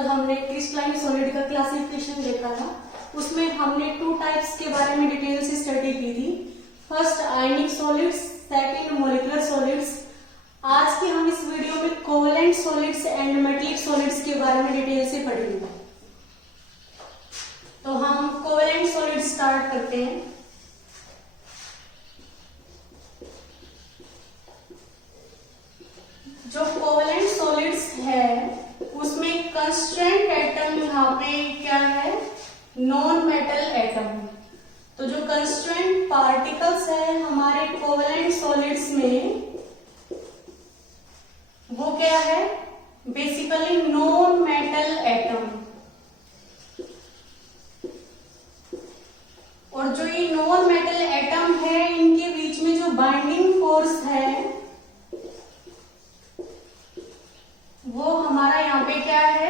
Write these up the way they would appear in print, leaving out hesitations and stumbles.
कल हमने crystalline solid का क्लासिफिकेशन देखा था। उसमें हमने 2 टाइप्स के बारे में डिटेल से स्टडी की थी। फर्स्ट आयनिक सॉलिड्स, सेकंड मॉलिक्यूलर सॉलिड्स। आज की हम इस वीडियो में covalent solids and metallic solids के बारे में डिटेल से पढ़ेंगे। तो हम कोवेलेंट सॉलिड स्टार्ट करते हैं। जो कोवेलेंट सॉलिड्स है उसमें कंस्ट्रेंट एटम यहाँ पे क्या है, नॉन मेटल एटम। तो जो कंस्ट्रेंट पार्टिकल्स है हमारे कोवेलेंट सॉलिड्स में वो क्या है, बेसिकली नॉन मेटल एटम। और जो ये नॉन मेटल एटम है इनके बीच में जो बाइंडिंग फोर्स है वो हमारा यहाँ पे क्या है,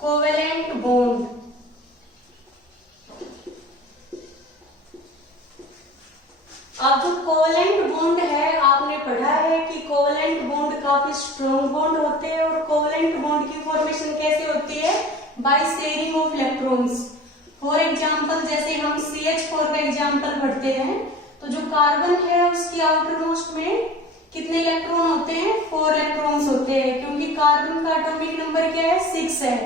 कोवेलेंट बॉन्ड। अब जो कोवेलेंट बॉन्ड है आपने पढ़ा है कि कोवेलेंट बॉन्ड काफी स्ट्रॉन्ग बॉन्ड होते हैं और कोवेलेंट बॉन्ड की फॉर्मेशन कैसे होती है, by sharing of electrons. For example जैसे हम CH4 का एग्जांपल पढ़ते हैं तो जो कार्बन है उसकी आउटर मोस्ट में कितने इलेक्ट्रॉन होते हैं, 4 इलेक्ट्रॉन्स होते हैं, क्योंकि कार्बन का एटॉमिक नंबर क्या है, 6 है।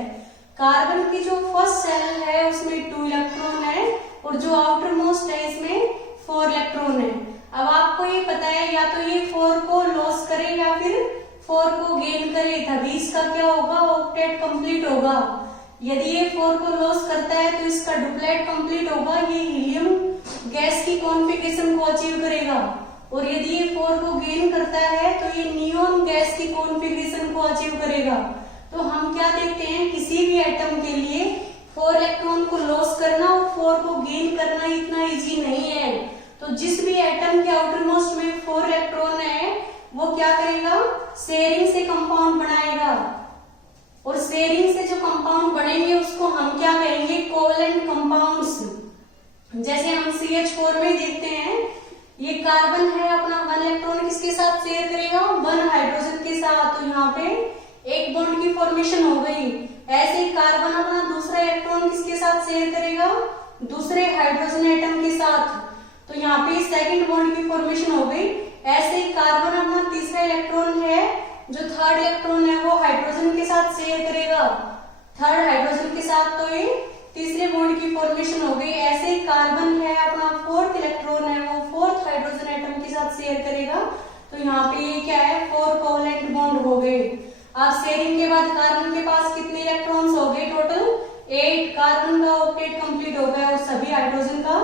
कार्बन की जो फर्स्ट शेल है उसमें 2 इलेक्ट्रॉन है और जो आउटर मोस्ट है इसमें 4 इलेक्ट्रॉन है। अब आपको ये पता है या तो ये 4 को लॉस करे या फिर 4 को गेन करे, तभी इसका क्या होगा, ऑक्टेट कंप्लीट होगा। यदि ये 4 को लॉस करता है तो इसका डुप्लेट कंप्लीट होगा, ये हीलियम गैस की कॉन्फ़िगरेशन को अचीव करेगा। और यदि ये 4 को गेन करता है तो ये नियोन गैस की कॉन्फ़िगरेशन को अचीव करेगा। तो हम क्या देखते हैं, किसी भी एटम के लिए 4 इलेक्ट्रॉन को लॉस करना और 4 को गेन करना इतना इजी नहीं है। तो जिस भी एटम के आउटर मोस्ट में 4 इलेक्ट्रॉन है वो क्या करेगा, शेयरिंग से कंपाउंड बनाएगा। और शेयरिंग से जो कंपाउंड बनेंगे उसको हम क्या कहेंगे, कोवेलेंट कंपाउंड्स। जैसे हम CH4 में देखते हैं, ये कार्बन है अपना 1 इलेक्ट्रॉन किसके साथ शेयर करेगा, 1 हाइड्रोजन के साथ। तो यहाँ पे एक बॉन्ड की फॉर्मेशन हो गई। ऐसे ही कार्बन अपना दूसरा इलेक्ट्रॉन किसके साथ शेयर करेगा, दूसरे हाइड्रोजन एटम के साथ। तो यहाँ पे सेकंड बॉन्ड की फॉर्मेशन हो गई। ऐसे ही कार्बन अपना तीसरा इलेक्ट्रॉन है, जो थर्ड इलेक्ट्रॉन है वो हाइड्रोजन के साथ शेयर करेगा, थर्ड हाइड्रोजन के साथ। तो ये तीसरे बॉन्ड की फॉर्मेशन हो गई। ऐसे ही कार्बन है अपना 4th इलेक्ट्रॉन है वो 4th हाइड्रोजन एटम के साथ शेयर करेगा। तो यहाँ पे ये क्या है, 4 कोवेलेंट बॉन्ड हो गए। अब शेयरिंग के बाद कार्बन के पास कितने इलेक्ट्रॉन्स हो गए, टोटल 8। कार्बन का ऑक्टेट कंप्लीट हो गया और सभी हाइड्रोजन का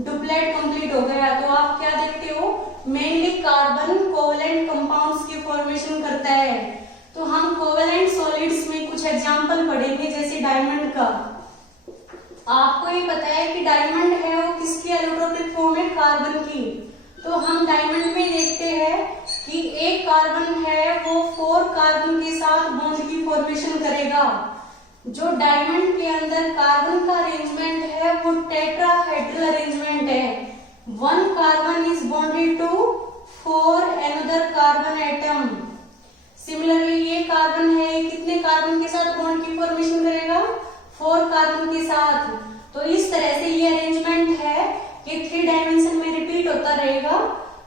डुप्लेट कंप्लीट हो गया। तो आप क्या देखते हो, मेनली कार्बन कोवेलेंट कंपाउंड्स की फॉर्मेशन करता है। तो हम कोवेलेंट सॉलिड्स में कुछ एग्जांपल पढ़ेंगे, जैसे डायमंड का। आपको ये पता है कि डायमंड है वो किसकी एलोट्रोपिक फॉर्म है, कार्बन की। तो हम डायमंड में देखते हैं कि एक कार्बन है वो 4 कार्बन के साथ बॉन्ड की फॉर्मेशन करेगा। जो डायमंड के अंदर कार्बन का अरेंजमेंट है वो टेट्राहेड्रल अरेंजमेंट है। 1 carbon is bonded to 4 another carbon atom. Similarly ये कार्बन है, कितने कार्बन के साथ बॉन्ड की फॉर्मेशन करेगा, 4 कार्बन के साथ। तो इस तरह से ये अरेंजमेंट है, ये 3 डायमेंशन में रिपीट होता रहेगा।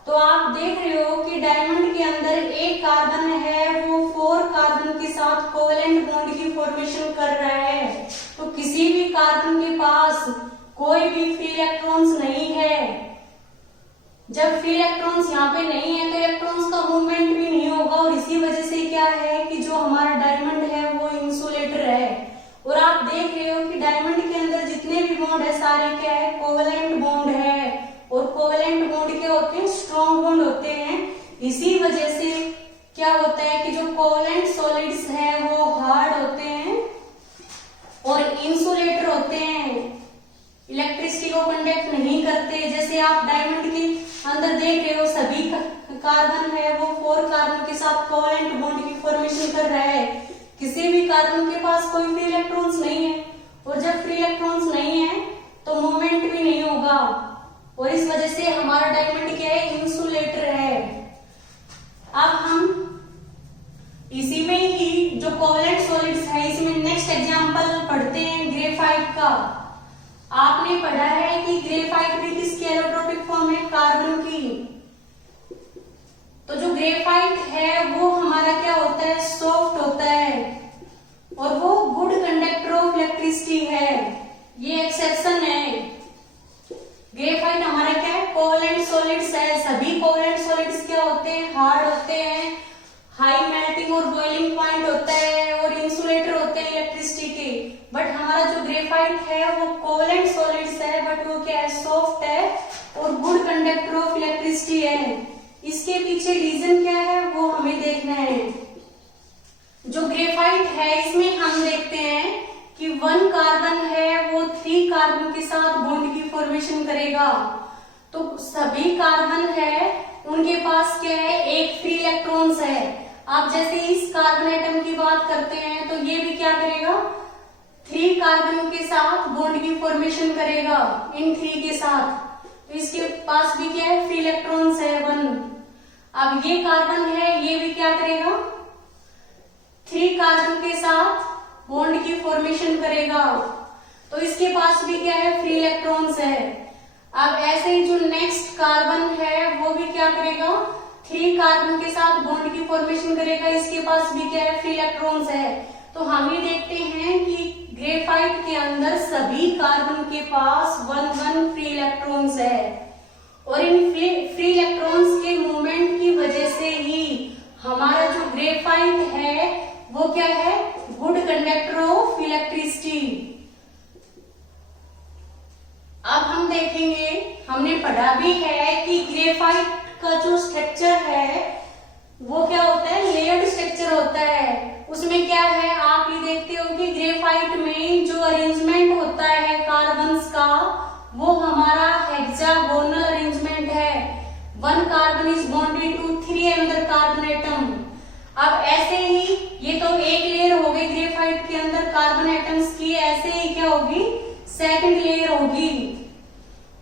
तो आप देख रहे हो कि डायमंड के अंदर एक कार्बन है वो 4 कार्बन के साथ कोवेलेंट बॉन्ड की फॉर्मेशन कर रहा है। तो किसी भी कार्बन के पास कोई भी फ्री इलेक्ट्रॉन्स नहीं है। जब फ्री इलेक्ट्रॉन्स यहाँ पे नहीं है तो इलेक्ट्रॉन्स का मूवमेंट भी नहीं होगा। और इसी वजह से क्या है कि जो हमारा डायमंड है वो इंसुलेटर है। और आप देख रहे हो कि डायमंड के अंदर जितने भी बॉन्ड है सारे क्या है, कोवेलेंट बॉन्ड है। और कोवेलेंट बॉन्ड क्या होते हैं, स्ट्रॉन्ग बॉन्ड होते हैं। इसी वजह से क्या होता है कि जो कोवेलेंट सॉलिड्स है वो हार्ड होते हैं और इंसुलेटर होते हैं, इलेक्ट्रिसिटी को कंडक्ट नहीं करते। जैसे आप डायमंड के अंदर देख रहे हो सभी कार्बन है वो 4 कार्बन के साथ कोवेलेंट बॉन्ड की फॉर्मेशन कर रहा है। किसी भी कार्बन के पास कोई फ्री इलेक्ट्रॉन्स नहीं है। और जब फ्री इलेक्ट्रॉन्स नहीं है तो मूवमेंट भी नहीं होगा। और इस वजह से हमारा डायमंड क्या है, इंसुलेटर है। अब हम इसी में ही जो कोवेलेंट सॉलिड्स है इसमें नेक्स्ट आपने पढ़ा है कि ग्रेफाइट भी किसकी एलोट्रोपिक फॉर्म है, कार्बन की। तो जो ग्रेफाइट है वो हमारा क्या होता है, सॉफ्ट होता है और वो गुड कंडक्टर ऑफ इलेक्ट्रिसिटी है। ये एक्सेप्शन है। ग्रेफाइट हमारा क्या है, कोवलेंट सॉलिड्स है। सभी कोवलेंट सॉलिड्स क्या होते हैं, हार्ड होते हैं, हाई मेल्टिंग और बॉइलिंग पॉइंट होता है और इंसुलेटर होते हैं इलेक्ट्रिसिटी के। बट हमारा जो ग्रेफाइट है वो कोवलेंट सॉलिड्स है, बट वो क्या है, सॉफ्ट है और गुड कंडक्टर ऑफ इलेक्ट्रिसिटी है। इसके पीछे रीजन क्या है वो हमें देखना है। जो ग्रेफाइट है इसमें हम देखते हैं कि 1 कार्बन है वो 3 कार्बन के साथ बॉन्ड की फॉर्मेशन करेगा। तो सभी कार्बन है उनके पास क्या है, एक फ्री इलेक्ट्रॉन्स है। आप जैसे इस कार्बन एटम की बात करते हैं तो ये भी क्या करेगा, 3 कार्बन के साथ बॉन्ड की फॉर्मेशन करेगा, इन 3 के साथ। तो इसके पास भी क्या है, फ्री इलेक्ट्रॉन्स है 1। अब ये कार्बन है ये भी क्या करेगा, 3 कार्बन के साथ बॉन्ड की फॉर्मेशन करेगा। तो इसके पास भी क्या है, फ्री इलेक्ट्रॉन्स है। अब ऐसे ही जो नेक्स्ट कार्बन है वो भी क्या करेगा, 3 कार्बन के साथ बॉन्ड की फॉर्मेशन करेगा। इसके पास भी क्या है, फ्री इलेक्ट्रॉन्स है। तो हम ये देखते हैं कि ग्रेफाइट के अंदर सभी कार्बन के पास 1 फ्री इलेक्ट्रॉन्स है और इन फ्री इलेक्ट्रॉन्स के मूवमेंट की वजह से ही हमारा जो ग्रेफाइट है वो क्या है, गुड कंडक्टर ऑफ इलेक्ट्रिसिटी। अब हम देखेंगे, हमने पढ़ा भी है कि ग्रेफाइट का जो स्ट्रक्चर है वो क्या होता है, लेयर्ड स्ट्रक्चर होता है। उसमें क्या है, आप ये देखते हो कि ग्रेफाइट में जो अरेंजमेंट होता है कार्बन्स का वो हमारा हेक्सागोनल अरेंजमेंट है। 1 carbon is bonded to 3 another carbon atom. अब ऐसे ही ये तो एक लेयर हो गई ग्रेफाइट के अंदर कार्बन एटम्स की, ऐसे ही क्या होगी, सेकंड लेयर होगी।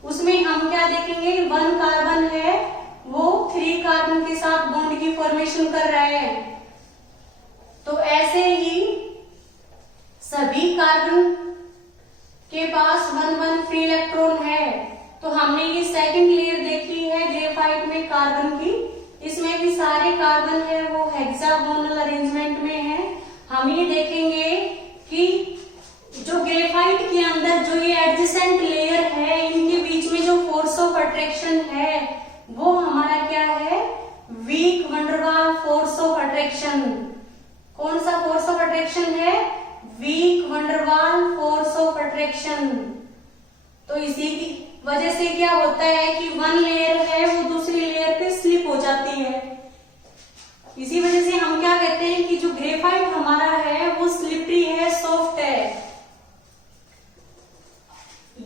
उसमें हम क्या देखेंगे, 1 कार्बन है वो 3 कार्बन के साथ बॉन्ड की फॉर्मेशन कर रहा है। तो ऐसे ही सभी कार्बन के पास 1 फ्री इलेक्ट्रॉन है। तो हमने ये सेकंड लेयर देखी है ग्रेफाइट में कार्बन की। इसमें भी सारे कार्बन है वो हेक्सागोनल अरेंजमेंट में है। हम ये देखेंगे कि जो ग्रेफाइट के अंदर जो ये एडजेसेंट लेयर है इनके बीच में जो फोर्स ऑफ अट्रैक्शन है वो हमारा क्या है, weak van der Waals force of attraction. कौन सा फोर्स ऑफ अट्रैक्शन है, weak van der Waals force of attraction. तो इसी की वजह से क्या होता है कि 1 लेयर है वो दूसरी लेयर पे स्लिप हो जाती है। इसी वजह से हम क्या कहते हैं कि जो ग्रेफाइट हमारा है वो स्लिपरी है, सॉफ्ट है।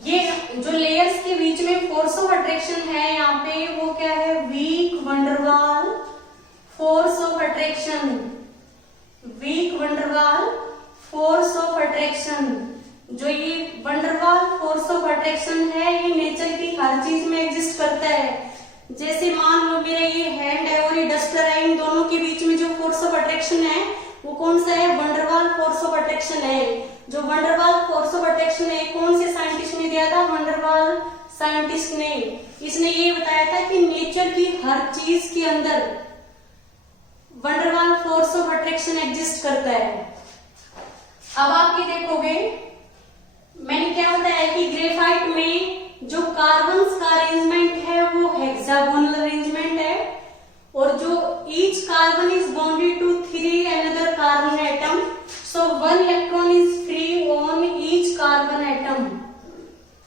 ये जो लेयर्स के बीच में फोर्स ऑफ अट्रैक्शन है यहाँ पे वो क्या है, weak van der Waals force of attraction. Weak van der Waals force of attraction. जो ये वंडरवाल फोर्स ऑफ अट्रैक्शन है ये नेचर की हर चीज में एग्जिस्ट करता है। जैसे मान लो मेरा ये हैंड है और ये डस्टर है, इन दोनों के बीच में जो फोर्स ऑफ अट्रैक्शन है वो कौन सा है, वंडरवाल फोर्स ऑफ अट्रैक्शन है। जो वंडरवाल फोर्स ऑफ अट्रैक्शन है कौन से साइंटिस्ट ने दिया था, वंडरवाल साइंटिस्ट ने। इसने ये बताया था कि नेचर की हर चीज के अंदर van der Waals force of attraction exist करता है। अब आप ये देखोगे, मैंने क्या बताया कि ग्रेफाइट में जो कार्बन्स का अरेंजमेंट है वो हेक्सागोनल अरेंजमेंट है और जो each carbon is bonded to 3 another carbon atom, so 1 electron is free on each carbon atom.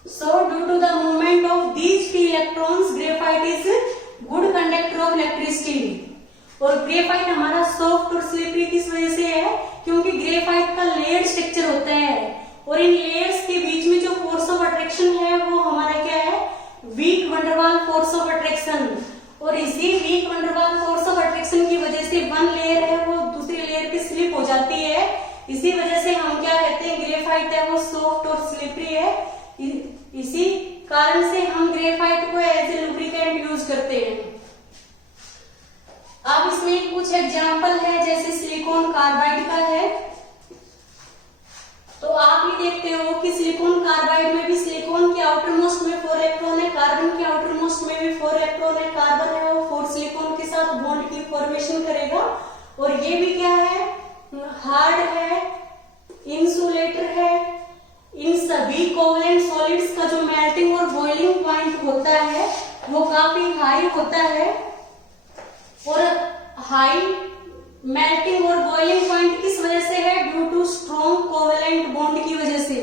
So due to the movement of these free electrons, graphite is good conductor of electricity. और graphite हमारा soft और slippery किस वजह से है, क्योंकि graphite का layer structure होता है और इन लेयर्स के बीच में जो फोर्स ऑफ अट्रैक्शन है वो हमारा क्या है, weak van der Waals force of attraction. और इसी weak van der Waals force of attraction की वजह से 1 लेयर है वो दूसरी लेयर पे स्लिप हो जाती है। इसी वजह से हम क्या कहते हैं, ग्रेफाइट है वो सॉफ्ट और स्लिपरी है। इसी कारण से हम ग्रेफाइट को एज ए लुब्रिकेंट यूज करते हैं। अब इसमें कुछ एग्जाम्पल है, जैसे सिलिकॉन कार्बाइड का है। तो आप ये देखते हो कि सिलिकॉन कार्बाइड में भी सिलिकॉन के आउटर मोस्ट में 4 इलेक्ट्रॉन है, कार्बन के आउटर मोस्ट में भी 4 इलेक्ट्रॉन है, कार्बन है वो 4 सिलिकॉन के साथ बॉन्ड की फॉर्मेशन करेगा। और ये भी क्या है, हार्ड है, इंसुलेटर है। इन सभी कोवलेंट सॉलिड्स का जो मेल्टिंग और बॉइलिंग पॉइंट होता है वो काफी हाई होता है, और हाई मेल्टिंग और बॉइलिंग पॉइंट किस वजह से है, due to strong covalent bond की वजह से।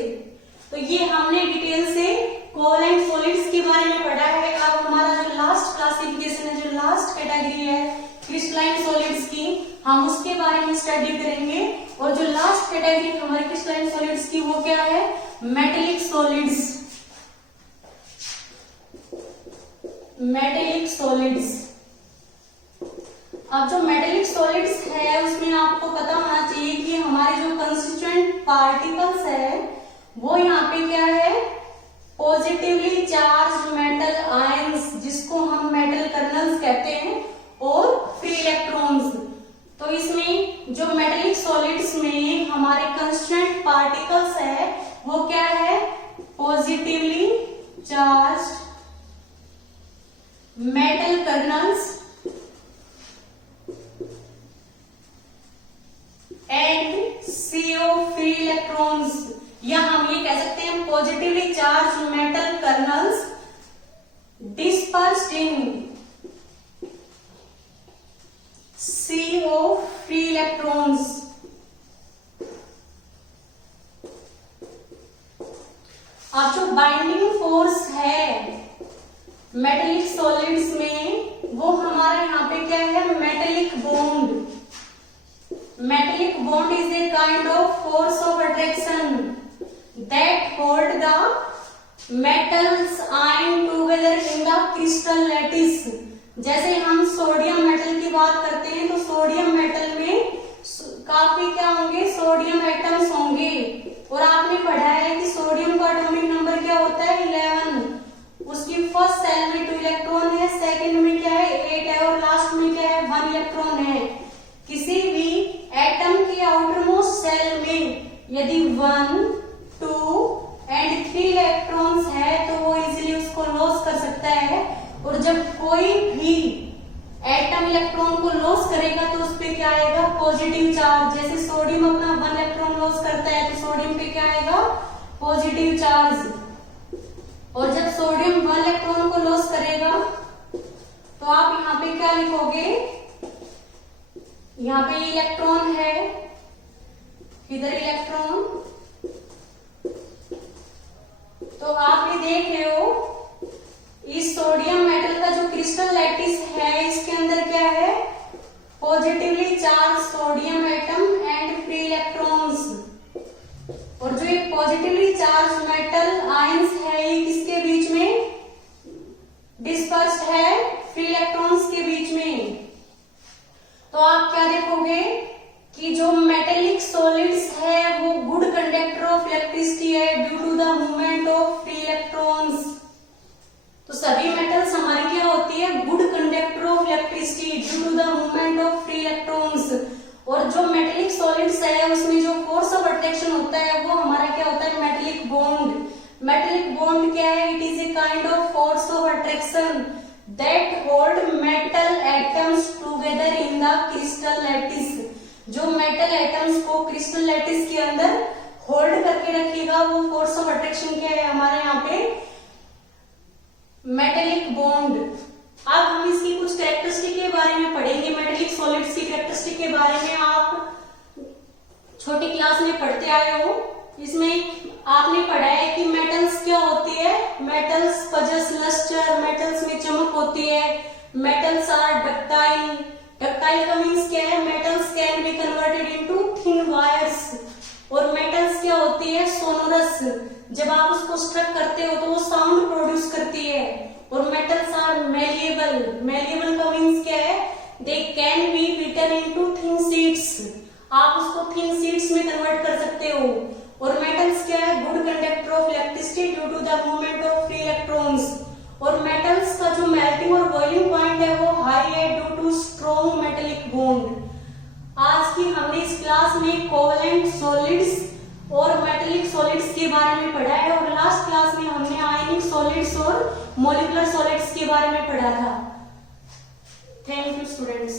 तो ये हमने डिटेल से कोवलेंट सॉलिड्स के बारे में पढ़ा है। अब हमारा जो लास्ट क्लासिफिकेशन है, जो लास्ट कैटेगरी है क्रिस्टलाइन सॉलिड्स की, हम उसके बारे में स्टडी करेंगे। और जो लास्ट कैटेगरी हमारी क्रिस्टलाइन सॉलिड्स की वो क्या है, मेटेलिक सॉलिड्स। Metallic solids. अब जो मेटेलिक सॉलिड्स है उसमें आपको पता होना चाहिए कि हमारे जो कंस्टिट्यूएंट पार्टिकल्स है वो यहाँ पे क्या है, पॉजिटिवली चार्ज मेटल आयंस, जिसको हम मेटल कर्नल्स कहते हैं, और फ्री इलेक्ट्रॉन्स। तो इसमें जो मेटेलिक सॉलिड्स में हमारे कंस्टिट्यूएंट पार्टिकल्स है वो क्या है, positively charge metal kernels and CO free electrons, या हम ये कह सकते हैं positively charge metal kernels dispersed in CO free electrons. अब जो बाइंडिंग फोर्स है मेटेलिक सॉलिड्स में वो हमारा यहाँ पे क्या है, metallic bond. Metallic bond is a kind of force of attraction that hold the metals ion together in the crystal lattice। जैसे हम सोडियम मेटल की बात करते हैं तो सोडियम मेटल में काफी क्या होंगे, सोडियम एटम्स होंगे। और आपने पढ़ा है कि सोडियम का एटॉमिक नंबर क्या होता है, 11। उसकी फर्स्ट सेल में 2 इलेक्ट्रॉन है, सेकंड में क्या है 8 है, और लास्ट में क्या है 1 इलेक्ट्रॉन है। किसी भी एटम के आउटर मोस्ट सेल में यदि 1, 2 एंड 3 इलेक्ट्रॉन्स है तो वो इजीली उसको लॉस कर सकता है। और जब कोई भी एटम इलेक्ट्रॉन को लॉस करेगा तो उस पे क्या आएगा, पॉजिटिव चार्ज। जैसे सोडियम अपना 1 इलेक्ट्रॉन लॉस करता है तो सोडियम पे क्या आएगा, पॉजिटिव चार्ज। और जब सोडियम 1 इलेक्ट्रॉन को लॉस करेगा तो आप यहाँ पे क्या लिखोगे, यहाँ पे इलेक्ट्रॉन है, इधर इलेक्ट्रॉन। तो आप ये देख रहे हो इस सोडियम मेटल का जो क्रिस्टल लैटिस है इसके अंदर क्या है, positively charge sodium atom and free electrons. और जो एक पॉजिटिवली चार्ज मेटल आयंस है ये किसके बीच में डिस्पर्स्ड है, फ्री इलेक्ट्रॉन्स के बीच में। तो आप क्या देखोगे कि जो मेटेलिक सॉलिड्स है वो गुड कंडक्टर ऑफ इलेक्ट्रिसिटी है due to the movement of free electrons. तो सभी मेटल्स हमारी क्या होती है, good conductor of electricity due to the movement of free electrons. और जो मेटेलिक सॉलिड्स है उसमें जो फोर्स ऑफ अट्रैक्शन होता है वो हमारा क्या होता है, मेटेलिक बॉन्ड। मेटेलिक बॉन्ड क्या है, it is a kind of force of attraction that hold metal atoms together in the crystal lattice। जो मेटल एटम्स को क्रिस्टल लैटिस के अंदर होल्ड करके रखेगा वो फोर्स ऑफ अट्रैक्शन क्या है हमारे यहाँ पे, मेटेलिक बॉन्ड। अब हम इसकी कुछ कैरेक्टरिस्टिक के बारे में पढ़ेंगे। मेटेलिक सॉलिड्स की कैरेक्टरिस्टिक के बारे में आप छोटी क्लास में पढ़ते आए हो। इसमें आपने पढ़ा है कि मेटल्स क्या होती है, मेटल्स पजस लस्टर, मेटल्स में चमक होती है, मेटल्स आर डक्टाइल। डक्टाइल का मीन्स क्या है, metals can be converted into thin wires. और मेटल्स क्या होती है, सोनोरस, जब आप उसको स्ट्रक करते हो तो वो साउंड प्रोड्यूस करती है। और मेटल्स आर मेलिएबल। मेलिएबल का मीन्स क्या है, they can be beaten into thin sheets, आप उसको थिन शीट्स में कन्वर्ट कर सकते हो। और मेटल्स क्या है, good conductor of electricity due to the movement of free electrons. और मेटल्स का जो मेल्टिंग और बॉइलिंग पॉइंट है वो हाई है due to strong metallic bond. आज की हमने इस क्लास में कोवलेंट सॉलिड्स और मेटेलिक इसके बारे में पढ़ा है और लास्ट क्लास में हमने आयनिक सॉलिड्स और मॉलिक्यूलर सॉलिड्स के बारे में पढ़ा था। Thank you students.